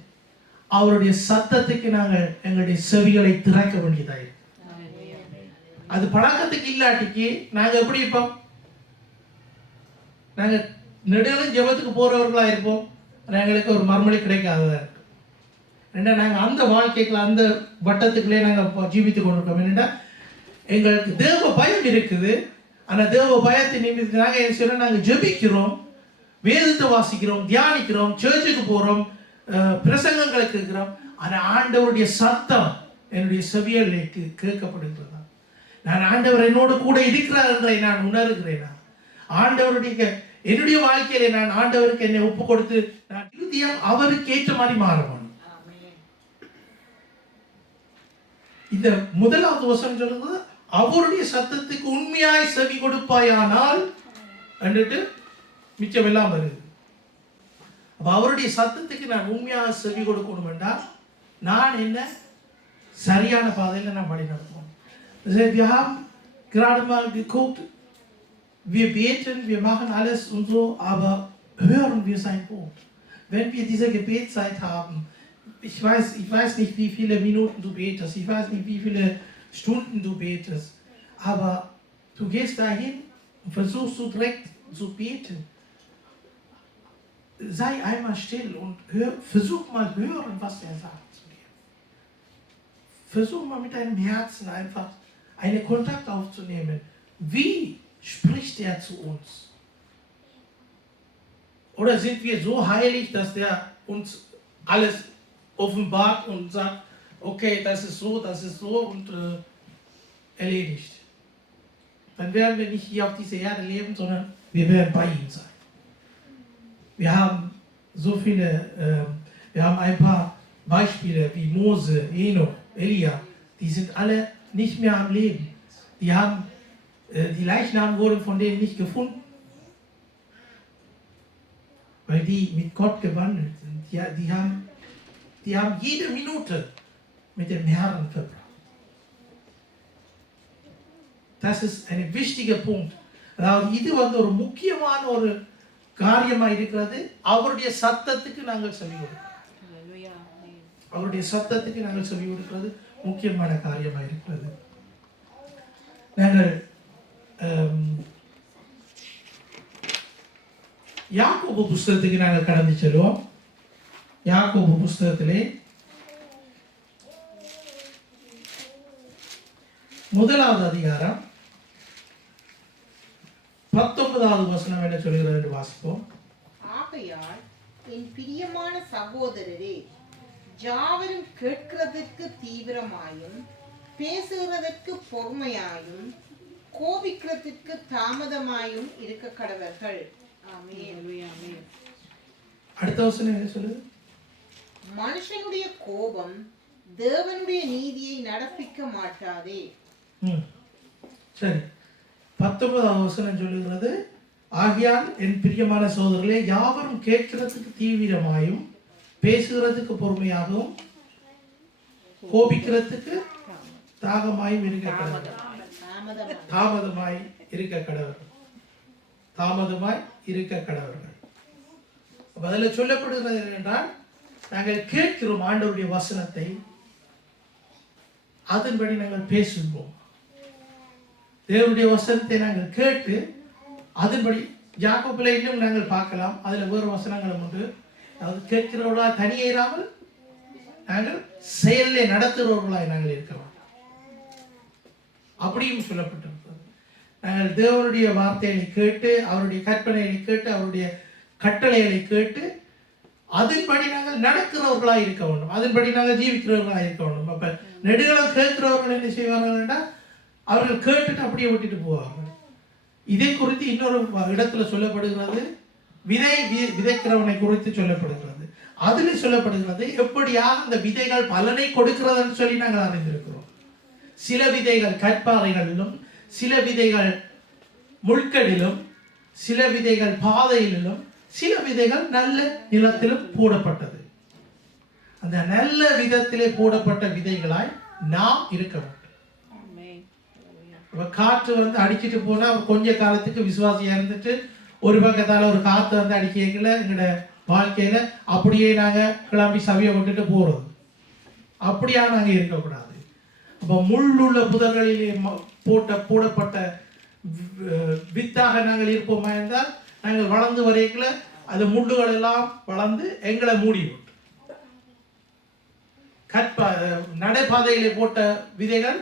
அவருடைய சத்தத்துக்கு நாங்கள் எங்களுடைய செவிகளை திறக்க வேண்டியதாயிருக்கு. அது பழக்கத்துக்கு இல்லாட்டிக்கு நாங்க எப்படி இருப்போம்? நாங்க நெடுகளும் ஜெபத்துக்கு போறவர்களா இருப்போம், எங்களுக்கு ஒரு மறுமொழி கிடைக்காததா இருக்கு. ஏன்னா நாங்க அந்த வாழ்க்கைக்குள்ள அந்த வட்டத்துக்குள்ளே நாங்க ஜீவித்து கொண்டிருக்கோம். என்னன்னா எங்களுக்கு தேவ பயம் இருக்குது. ஆனா தேவ பயத்தை நிமித்து நாங்க என்ன செய்யறோம்? நாங்க ஜெபிக்கிறோம், வேதத்தை வாசிக்கிறோம், தியானிக்கிறோம், சர்ச்சுக்கு போறோம், பிரசங்கங்களுக்கு இருக்கிறோம். ஆனா ஆண்டவருடைய சத்தம் என்னுடைய செவியலுக்கு கேட்கப்படுகிறதா? நான் ஆண்டவர் என்னோடு கூட இருக்கிறார் என்பதை நான் உணர்கிறேனா? ஆண்டவருடைய என்னுடைய வாழ்க்கையில நான் ஆண்டவருக்கு என்னை ஒப்பு கொடுத்து நான் இறுதியாக அவருக்கு ஏற்ற மாதிரி மாறணும். இந்த முதலாவது வசனம் சொல்லுவது அவருடைய சத்தத்துக்கு உண்மையாய் செவி கொடுப்பாயானால் என்றுட்டு மிச்சம் எல்லாம் வருது. அப்ப அவருடைய சத்தத்துக்கு நான் உண்மையாக செவி கொடுக்கணும் என்றால் நான் என்ன சரியான பாதையில் நான் வழி நடத்துவோம். Wir haben gerade mal geguckt, wir beten, wir machen alles und so, aber hören wir sein Wort. Wenn wir diese Gebetszeit haben, ich weiß nicht, wie viele Minuten du betest, ich weiß nicht, wie viele Stunden du betest, aber du gehst dahin und versuchst du direkt zu beten. Sei einmal still und versuch mal hören, was er sagt zu dir. Versuch mal mit deinem Herzen einfach einen Kontakt aufzunehmen. Wie spricht er zu uns? Oder sind wir so heilig, dass der uns alles offenbart und sagt, okay, das ist so und erledigt. Dann werden wir nicht hier auf dieser Erde leben, sondern wir werden bei ihm sein. Wir haben so viele, wir haben ein paar Beispiele wie Mose, Enoch, Elia, die sind alle nicht mehr am Leben. Die Leichname wurden von denen nicht gefunden, weil die mit Gott gewandelt sind. Die haben jede Minute mit dem Herrn verbracht. Das ist ein wichtiger Punkt. அதாவது இது ஒரு முக்கியமான ஒரு காரியமா இருக்கிறது. அவருடைய சத்தத்துக்கு நாங்கள் செவி கொடுக்கிறோம். அவருடைய சத்தத்துக்கு நாங்கள் செவி கொடுக்கிறது முக்கியமான காரியமா இருக்கிறது. நாங்கள் யாக்கோபு புஸ்தகத்துக்கு நாங்கள் கடந்து செல்வோம். யாக்கோபு புஸ்தகத்திலே முதலாவது அதிகாரம் 19வது வசனம் என்ன சொல்கிறது என்று வாசிப்போம். ஆகையால் என் பிரியமான சகோதரரே, யாவரும் கேட்கிறதற்கு தீவிரமாயும் பேசுகிறதற்கு பொறுமையாயும் கோபிக்கிறதற்கு தாமதமாயும் இருக்க கடவர்கள். ஆமென். அடுத்த வசனம் என்ன சொல்லுது? மனுஷனுடைய கோபம் தேவனுடைய நீதியை நடப்பிக்க மாட்டாதே. சரி, 19வது வசனம் சொல்லுகிறது, ஆகையால் என் பிரியமான சகோதரர்களே, யாவரும் கேட்கிறதுக்கு தீவிரமாயும் பேசுகிறதுக்கு பொறுமையாகவும் கோபிக்கிறதுக்கு தாகமாயும் இருக்க கடவர்கள். தாமதமாய் இருக்க கடவர்கள். தாமதமாய் இருக்க கடவர்கள். அதில் சொல்லப்படுகிறது என்னென்றால், நாங்கள் கேட்கிறோம் ஆண்டவருடைய வசனத்தை, அதன்படி நாங்கள் பேசுவோம். தேவனுடைய வசனத்தை நாங்கள் கேட்டு அதன்படி யாக்கோபிலே இன்னும் நாங்கள் பார்க்கலாம். அதில் வேறு வசனங்களும் உண்டு. அதாவது கேட்கிறவர்களா தனியே இராமல் நாங்கள் செயலிலே நடத்துகிறவர்களாய் நாங்கள் இருக்கிறோம். அப்படியும் சொல்லப்பட்டிருக்கிறது. நாங்கள் தேவனுடைய வார்த்தைகளை கேட்டு, அவருடைய கற்பனைகளை கேட்டு, அவருடைய கட்டளைகளை கேட்டு அதன்படி நாங்கள் நடக்கிறவர்களாக இருக்க வேண்டும். அதன்படி நாங்கள் ஜீவிக்கிறவர்களாக இருக்க வேண்டும். அப்போ நெடுகளம் கேட்கிறவர்கள் என்ன செய்வார்கள் என்றால், அவர்கள் கேட்டுட்டு அப்படியே விட்டுட்டு போவார்கள். இதை குறித்து இன்னொரு இடத்துல சொல்லப்படுகிறது, விதைக்கிறவனை குறித்து சொல்லப்படுகிறது. அதில் சொல்லப்படுகிறது எப்படியாக அந்த விதைகள் பலனை கொடுக்கிறதுன்னு சொல்லி நாங்கள் அறிந்திருக்கிறோம். சில விதைகள் கற்பாறைகளிலும், சில விதைகள் முள்கடிலும், சில விதைகள் பாதையிலும், சில விதைகள் நல்ல நிலத்திலும் போடப்பட்டது. அந்த நல்ல விதத்திலே போடப்பட்ட விதைகளாய் நாம் இருக்க வேண்டும். காற்று வந்து அடிச்சுட்டு போனா கொஞ்ச காலத்துக்கு விசுவாசியா இருந்துட்டு ஒரு பக்கத்தால ஒரு காற்று வந்து அடிக்கல எங்களோட வாழ்க்கையில அப்படியே நாங்க கிளம்பி சபையை விட்டுட்டு போறது. அப்படியா நாங்க இருக்கக்கூடாது. அப்ப முள்ளுள்ள புதர்களிலே போடப்பட்ட வித்தாக நாங்கள் இருப்போமா என்றால், நாங்கள் வளர்ந்து வரைக்கல அது முள்ளுகள் எல்லாம் வளர்ந்து எங்களை மூடிவிடும். நடைபாதையிலே போட்ட விதைகள்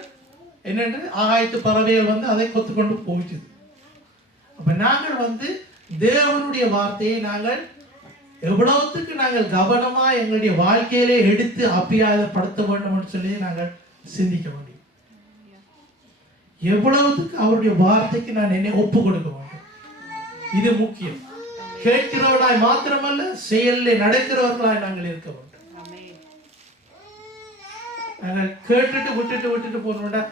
என்னென்று ஆகாயத்து பறவைகள் வந்து அதை கொத்துக்கொண்டு போயிட்டுது. அப்ப நாங்கள் வந்து தேவனுடைய வார்த்தையை நாங்கள் எவ்வளவுத்துக்கு நாங்கள் கவனமா எங்களுடைய வாழ்க்கையிலே எடுத்து அப்பியாயப்படுத்த வேண்டும் என்று சொல்லி நாங்கள் சிந்திக்க முடியும். எவ்வளவுத்துக்கு அவருடைய வார்த்தைக்கு நான் என்னை ஒப்பு கொடுக்க வேண்டும். இது முக்கியம். கேட்கிறவர்களாய் மாத்திரமல்ல, செயலில் நடக்கிறவர்களாய் நாங்கள் இருக்க வேண்டும். நாங்கள் கேட்டுட்டு விட்டுட்டு போனோம்னா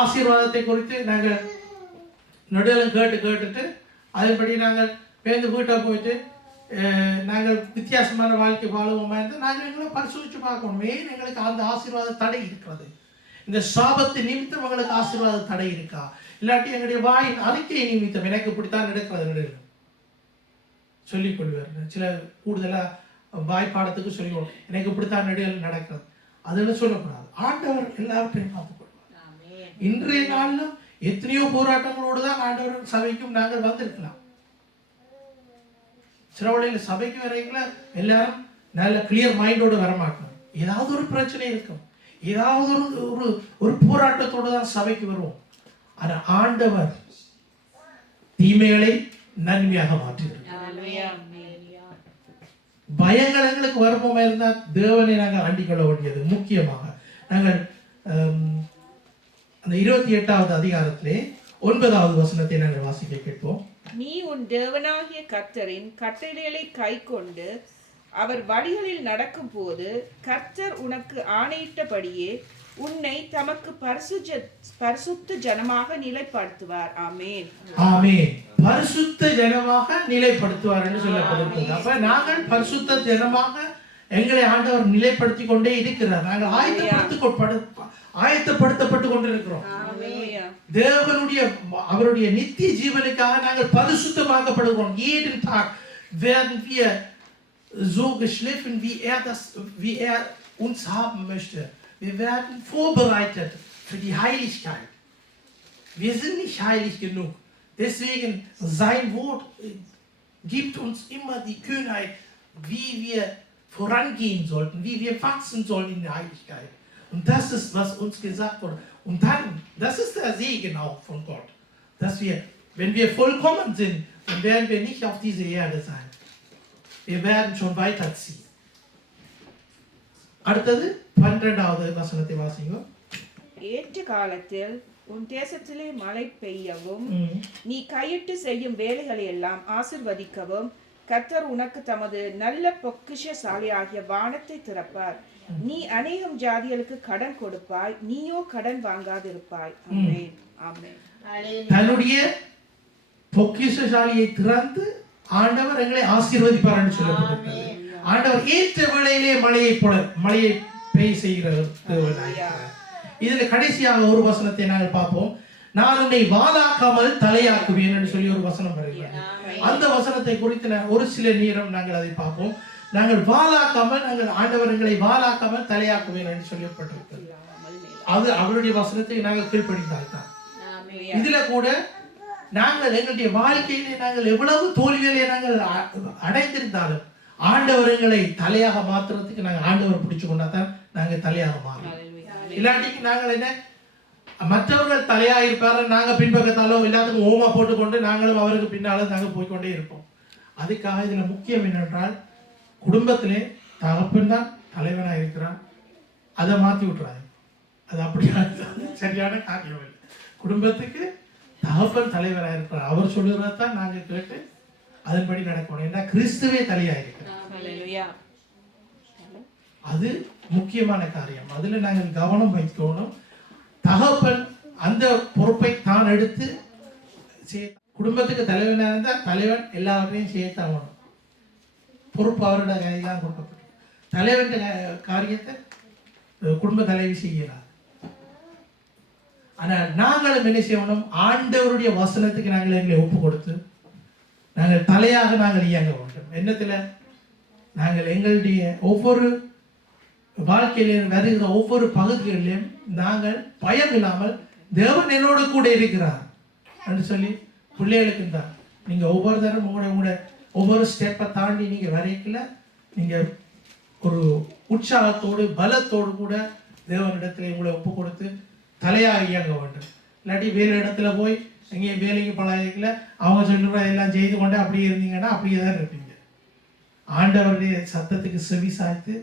ஆசீர்வாதத்தை குறித்து நாங்கள் நடுவில் கேட்டுட்டு அதன்படி நாங்கள் பேருந்து வீட்டை போயிட்டு நாங்கள் வித்தியாசமான வாழ்க்கை வாழுவோமா இருந்தால் நாங்கள் எங்களை பரிசோதிச்சு பார்க்கணும். ஏன் எங்களுக்கு அந்த ஆசீர்வாத தடை இருக்கிறது? இந்த சாபத்து நிமித்தம் எங்களுக்கு ஆசீர்வாத தடை இருக்கா? இல்லாட்டி எங்களுடைய வாயின் அறிக்கை நிமித்தம் எனக்கு இப்படித்தான் நடக்கிறது சொல்லிக் கொள்வார். சில கூடுதலாக வாய்ப்பாடத்துக்கு சொல்லிக்கணும், எனக்கு இப்படித்தான் நடுவில் நடக்கிறது. அதெல்லாம் சொல்லக்கூடாது. ஆண்டவர் எல்லாவற்றையும் பார்த்துக்கொள்வார். இன்றைய நாளிலும் எத்தனையோ போராட்டங்களோடு தான் ஆண்டவர் சபைக்கும் நாங்கள் வந்திருக்கலாம். சில வழியில் சபைக்கு வரைக்கும் எல்லாரும் நல்ல கிளியர் மைண்டோடு வரமாட்டோம். ஏதாவது ஒரு பிரச்சனை இருக்கும், ஏதாவது ஒரு போராட்டத்தோடு தான் சபைக்கு வருவோம். ஆனால் ஆண்டவர் தீமைகளை நன்மையாக மாற்றுகிறார். பயங்கள் எங்களுக்கு வருபமா இருந்தால் தேவனை நாங்கள் அண்டிக் கொள்ள வேண்டியது. முக்கியமாக நாங்கள் அந்த 28வது அதிகாரத்திலே 9வது வசனத்தை நாங்கள் வாசிக்க கேட்போம். நீ உன் தேவனாகிய கர்த்தரின் கட்டளைகளை கை கொண்டு அவர் வழிகளில் நடக்கும் போது கர்த்தர் உனக்கு ஆணையிட்டபடியே உன்னை தமக்கு பரிசுத்த ஜனமாக நிலைப்படுத்துவார். ஆமென். ஆமென். பரிசுத்த ஜனமாக நிலைப்படுத்துவார் என்று சொல்லப்படுகிறது. அப்ப நாங்கள் பரிசுத்த ஜனமாக எங்களை ஆண்டவர் நிலைப்படுத்தி கொண்டே இருக்கிறார். நாங்கள் ஆயத்தப்படுத்தப்பட்டு கொண்டிருக்கிறோம். தேவனுடைய அவருடைய நித்திய ஜீவனுக்காக நாங்கள் பரிசுத்தமாக்கப்படுகிறோம். jeden Tag werden wir so geschliffen, wie er uns haben möchte. Wir werden vorbereitet für die Heiligkeit. Wir sind nicht heilig genug. Deswegen sein Wort gibt uns immer die Kühnheit, wie wir vorangehen sollten, wie wir wachsen sollen in der Heiligkeit. Und das ist, was uns gesagt wurde. Und dann, das ist der Segen auch von Gott, dass wir Wenn wir vollkommen sind, dann werden wir nicht auf dieser Erde sein. Wir werden schon weiterziehen. அடுத்தது 12வது வசனத்தை வாசிங்க. ஏற்ற காலத்தில் உன் தேசத்திலே மழை பெய்யவும் நீ கையிட்டு செய்யும் வேலைகளை எல்லாம் ஆசிர்வதிக்கவும் கர்த்தர் உனக்கு தமது நல்ல பொக்கிஷசாலியாகிய வானத்தை திறப்பார். நீ அநேகம் ஜாதிகளுக்கு கடன் கொடுப்பாய், நீயோ கடன் வாங்காதிருப்பாய். ஆமென். ஆமென். தன்னுடைய பொக்கிஷசாலியை திறந்து ஆண்டவர் எங்களை ஆசீர்வதிப்பார் என்று சொல்லப்பட்டிருக்கிறது. ஆண்டவர் ஏற்ற வேளையிலே மழையை பெய்ய செய்கிறார். இதுல கடைசியாக ஒரு வசனத்தை நாங்கள் பார்ப்போம். நான் உன்னை வாலாக்காமல் தலையாக்குவேன் என்று சொல்லி ஒரு வசனம் வருகிறது. அந்த வசனத்தை குறித்து ஒரு சில நேரம் நாங்கள் அதை பார்ப்போம். நாங்கள் வாலாக்காமல், நாங்கள் ஆண்டவர்களை வாலாக்காமல் தலையாக்குவேன் என்று சொல்லப்பட்டிருக்கிறது. அது அவருடைய வசனத்தை நாங்கள் கீழ்ப்படிந்தால்தான். இதுல கூட நாங்கள் எங்களுடைய வாழ்க்கையிலே நாங்கள் எவ்வளவு தோல்விகளை நாங்கள் அடைந்திருந்தாலும் ஆண்டவர்களை தலையாக மாத்துறதுக்கு நாங்கள் ஆண்டவர் பிடிச்சு கொண்டாதான் நாங்கள் தலையாக மாறுவோம். இல்லாட்டிக்கு நாங்கள் என்ன, மற்றவர்கள் தலையா இருப்பாரு, நாங்க பின்பக்கத்தாலோ எல்லாத்துக்கும் ஓமா போட்டுக்கொண்டு நாங்களும் அவருக்கு பின்னாலும் நாங்கள் போய்கொண்டே இருப்போம். அதுக்காக இதுல முக்கியம் என்னென்றால், குடும்பத்திலே தகப்பன் தான் தலைவனாக இருக்கிறான், அதை மாற்றி விட்டுறாரு. அது அப்படியா சரியான காரியம் இல்லை. குடும்பத்துக்கு தகப்பன் தலைவராக இருக்கிறார், அவர் சொல்லுறதான் நாங்கள் கேட்டு அதன்படி நடக்கணும். ஏன்னா கிறிஸ்துவே தலையாக இருக்கிறார். அது முக்கியமான காரியம். அதுல நாங்கள் கவனம் வைக்கணும். தகப்பன் அந்த பொறுப்பை தான் எடுத்து குடும்பத்துக்கு தலைவனாக இருந்தால் தலைவன் எல்லாவற்றையும் செய்யத்தான். பொறுப்பு அவரோட கையில் தான் கொடுக்கப்படும். தலைவன் காரியத்தை குடும்ப தலைவி செய்யலாம். ஆனால் நாங்களும் என்ன செய்யணும், ஆண்டவருடைய வசனத்துக்கு நாங்கள் எங்களை ஒப்பு கொடுத்து நாங்கள் தலையாக நாங்கள் இயங்க வேண்டும். என்னத்துல நாங்கள் எங்களுடைய ஒவ்வொரு வாழ்க்கையிலும் வருகிற ஒவ்வொரு பகுதிகளிலும் நாங்கள் பயம் இல்லாமல் தேவன் என்னோடு கூட இருக்கிறார் என்று சொல்லி பிள்ளைகளுக்கு தான் நீங்க ஒவ்வொரு தரம் உங்களோட ஒவ்வொரு ஸ்டெப்பை தாண்டி நீங்க வரைக்கல நீங்க ஒரு உற்சாகத்தோடு பலத்தோடு கூட தேவனிடத்துல உங்களை ஒப்பு கொடுத்து தலையாக இயங்க வேண்டும். இல்லாட்டி வேறு இடத்துல போய் எங்கேயும் வேலைக்கு பழகிக்கல அவங்க சொல்லுற எல்லாம் செய்து கொண்டு அப்படியே இருந்தீங்கன்னா அப்படியே தான் இருப்பீங்க. ஆண்டவருடைய சத்தத்துக்கு செவி சாய்த்து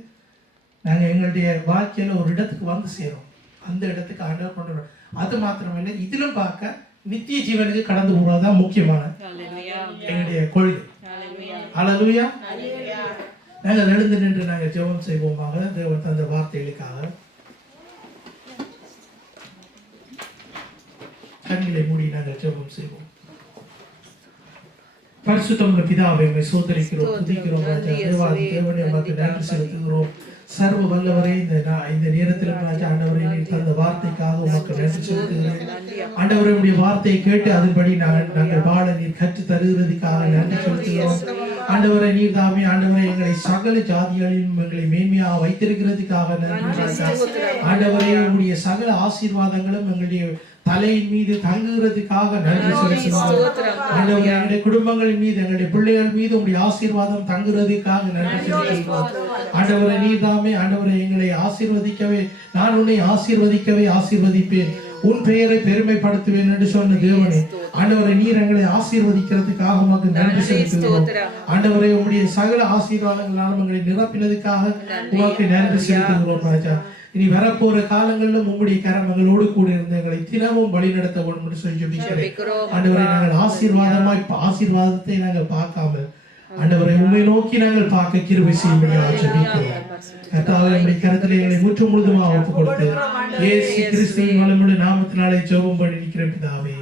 நாங்கள் எங்களுடைய வாழ்க்கையில் ஒரு இடத்துக்கு வந்து சேரும். அந்த இடத்துக்கு ஆண்டவர் கொண்டு வரும். அது மாத்திரமில்லை, இதிலும் பார்க்க நித்திய ஜீவனுக்கு கடந்து போறதுதான் முக்கியமான எங்களுடைய கொள்கை. ஹல்லேலூயா. நாங்கள் எழுந்து நின்று நாங்கள் ஜெபம் செய்வோமாக. தேவன் தந்த வார்த்தைகளுக்காக கண்களை மூடி நாங்கள் ஜெபம் செய்வோம். பரிசுத்தமுள்ள பிதாவே, உம்மை சோதரிக்கிறோம், துதிக்கிறோம் ராஜா. தேவாதி தேவனே, உமக்கு நன்றி செலுத்துகிறோம். சர்வ வல்லவரே, இந்த நேரத்தில் ராஜா ஆண்டவரே, நீர் தந்த வார்த்தைக்காக உமக்கு நன்றி செலுத்துகிறேன். ஆண்டவரே, உடைய வார்த்தையை கேட்டு அதன்படி நாங்கள் வாழ நீர் கற்று தருகிறதுக்காக நன்றி செலுத்துகிறோம். ஆண்டவரே, நீர் தாமே ஆண்டவரே எங்களை சகல ஜாதிகளிலும் எங்களை மேன்மையாக வைத்திருக்கிறதுக்காக நன்றி ராஜா. ஆண்டவரே, உடைய சகல ஆசீர்வாதங்களும் எங்களுடைய தலையின் மீது தங்குகிறதுக்காக நன்றி செலுத்துகிறோம். ஆண்டவரே, எங்களுடைய குடும்பங்களின் மீது எங்களுடைய பிள்ளைகள் மீது உடைய ஆசீர்வாதம் தங்குகிறதுக்காக நன்றி செலுத்துகிறோம். ஆண்டவரே, நீர் தாமே ஆண்டவரே எங்களை ஆசீர்வதிக்கவே, நான் உன்னை ஆசீர்வதிக்கவே ஆசீர்வதிப்பேன், உன் பெயரை பெருமைப்படுத்துவேன் என்று சொன்ன தேவனே, ஆண்டவரே நீர் எங்களை ஆசீர்வதிக்கிறதுக்காக உமக்கு நன்றி செலுத்துகிறோம். ஆண்டவரே, உம்முடைய சகல ஆசீர்வாதங்களாலும் எங்களை நிரப்பினதுக்காக உமக்கு நன்றி செலுத்துகிறோம் ராஜா. இனி வரப்போற காலங்களிலும் உம்முடைய கரம் எங்களோடு கூட இருந்து எங்களை தினமும் வழி நடத்த வேண்டும் என்று சொல்லி ஜெபிக்கிறேன். ஆண்டவரே, நாங்கள் ஆசீர்வாதத்தை நாங்கள் பார்க்காமல் ஆண்டவரை உம்மை நோக்கி நாங்கள் பார்க்க கிருபை செய்யும்படியாக ஜெபிக்கிறோம். கர்த்தாவே, உம்முடைய கரத்திலே எங்களை முற்று முழுதுமாக ஒப்புக் கொடுத்து இயேசு கிறிஸ்துவின் வல்லமையுள்ள நாமத்தினாலே ஜெபம் பண்ணி இருக்கிற பிதாவே.